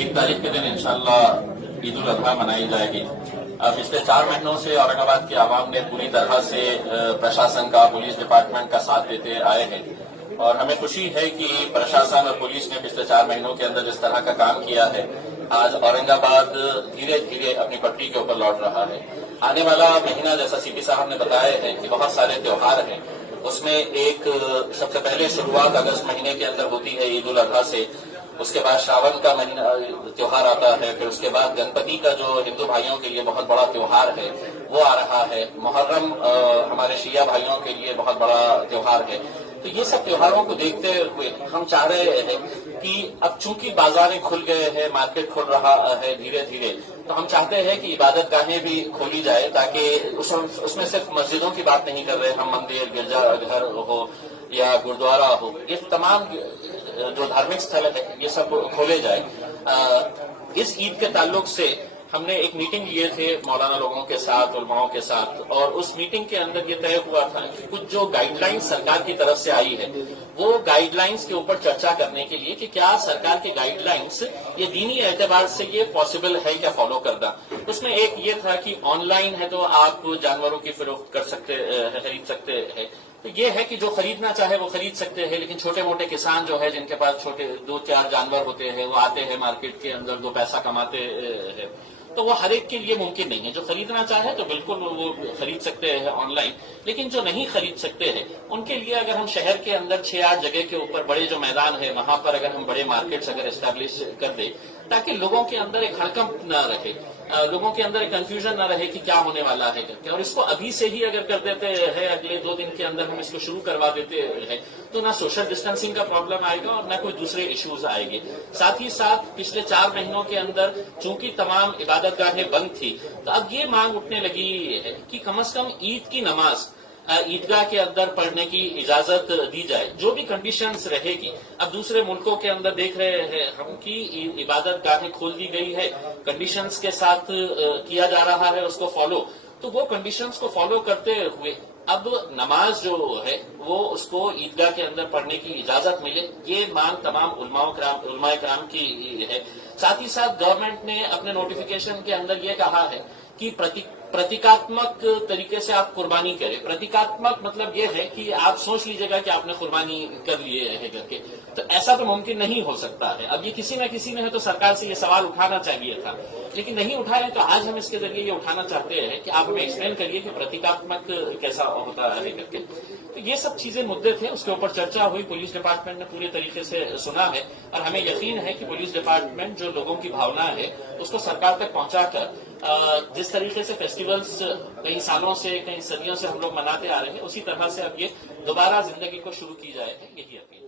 1 तारीख के दिन इंशाअल्लाह ईद उल अजहा मनाई जाएगी। पिछले 4 महीनों से औरंगाबाद की आवाम ने पूरी तरह से प्रशासन का, पुलिस डिपार्टमेंट का साथ देते आए हैं और हमें खुशी है कि प्रशासन और पुलिस ने पिछले 4 महीनों के अंदर जिस तरह का काम किया है, आज औरंगाबाद धीरे धीरे अपनी पटरी के ऊपर लौट रहा है। आने वाला महीना, जैसा सीपी साहब ने बताया है कि बहुत सारे त्योहार हैं, उसमें एक सबसे पहले शुरुआत अगस्त महीने के अंदर होती है ईद उल अजहा से, उसके बाद श्रावण का महीना त्योहार आता है, फिर उसके बाद गणपति का जो हिंदू भाइयों के लिए बहुत बड़ा त्योहार है वो आ रहा है, मुहर्रम हमारे शिया भाइयों के लिए बहुत बड़ा त्योहार है। तो ये सब त्योहारों को देखते हुए हम चाह रहे हैं कि अब चूंकि बाजारें खुल गए हैं, मार्केट खुल रहा है धीरे धीरे, तो हम चाहते हैं कि इबादत गाहें भी खोली जाए, ताकि उसमें सिर्फ मस्जिदों की बात नहीं कर रहे हम, मंदिर, गिरजाघर हो या गुरुद्वारा हो, ये तमाम जो धार्मिक स्थल है ये सब खोले जाए। इस ईद के ताल्लुक से हमने एक मीटिंग लिए थे मौलाना लोगों के साथ, उलमाओं के साथ, और उस मीटिंग के अंदर ये तय हुआ था कि कुछ जो गाइडलाइंस सरकार की तरफ से आई है वो गाइडलाइंस के ऊपर चर्चा करने के लिए कि क्या सरकार के गाइडलाइंस ये दीनी एतबार से ये पॉसिबल है क्या फॉलो करना। उसमें एक ये था कि ऑनलाइन है तो आप जानवरों की फरोख्त कर सकते, खरीद सकते हैं, तो ये है कि जो खरीदना चाहे वो खरीद सकते हैं, लेकिन छोटे मोटे किसान जो है जिनके पास छोटे 2-4 जानवर होते हैं, वो आते हैं मार्केट के अंदर, 2 पैसा कमाते हैं, तो वो हर एक के लिए मुमकिन नहीं है। जो खरीदना चाहे तो बिल्कुल वो खरीद सकते हैं ऑनलाइन, लेकिन जो नहीं खरीद सकते हैं उनके लिए अगर हम शहर के अंदर 6-8 जगह के ऊपर बड़े जो मैदान है वहां पर अगर हम बड़े मार्केट्स अगर एस्टैब्लिश कर दे, ताकि लोगों के अंदर एक हड़कंप न रहे, लोगों के अंदर एक कंफ्यूजन न रहे कि क्या होने वाला है करके, और इसको अभी से ही अगर कर देते हैं, अगले 2 दिन के अंदर हम इसको शुरू करवा देते हैं, तो ना सोशल डिस्टेंसिंग का प्रॉब्लम आएगा और ना कोई दूसरे इश्यूज आएंगे। साथ ही साथ पिछले 4 महीनों के अंदर चूंकि तमाम इबादत गाहें बंद थी, तो अब ये मांग उठने लगी है कि कम से कम ईद की नमाज ईदगाह के अंदर पढ़ने की इजाजत दी जाए, जो भी कंडीशंस रहेगी। अब दूसरे मुल्कों के अंदर देख रहे हैं हम कि इबादत गाहें खोल दी गई है, कंडीशंस के साथ किया जा रहा है उसको फॉलो, तो वो कंडीशंस को फॉलो करते हुए अब नमाज जो है वो उसको ईदगाह के अंदर पढ़ने की इजाजत मिले, ये मांग तमाम उलमाए कराम की है। साथ ही साथ गवर्नमेंट ने अपने नोटिफिकेशन के अंदर ये कहा है कि प्रतीकात्मक तरीके से आप कुर्बानी करें। प्रतीकात्मक मतलब ये है कि आप सोच लीजिएगा कि आपने कुर्बानी कर लिए है करके, तो ऐसा तो मुमकिन नहीं हो सकता है। अब ये किसी न किसी ने है तो सरकार से ये सवाल उठाना चाहिए था, लेकिन नहीं उठाए, तो आज हम इसके जरिए ये उठाना चाहते हैं कि आप हमें एक्सप्लेन करिए कि प्रतीकात्मक कैसा होता है करके। तो ये सब चीजें मुद्दे थे, उसके ऊपर चर्चा हुई, पुलिस डिपार्टमेंट ने पूरे तरीके से सुना है और हमें यकीन है कि पुलिस डिपार्टमेंट जो लोगों की भावना है उसको सरकार तक पहुंचाकर जिस तरीके से फेस्टिवल्स कई सालों से, कई सदियों से हम लोग मनाते आ रहे हैं, उसी तरह से अब ये दोबारा जिंदगी को शुरू की जाए, यही अपील।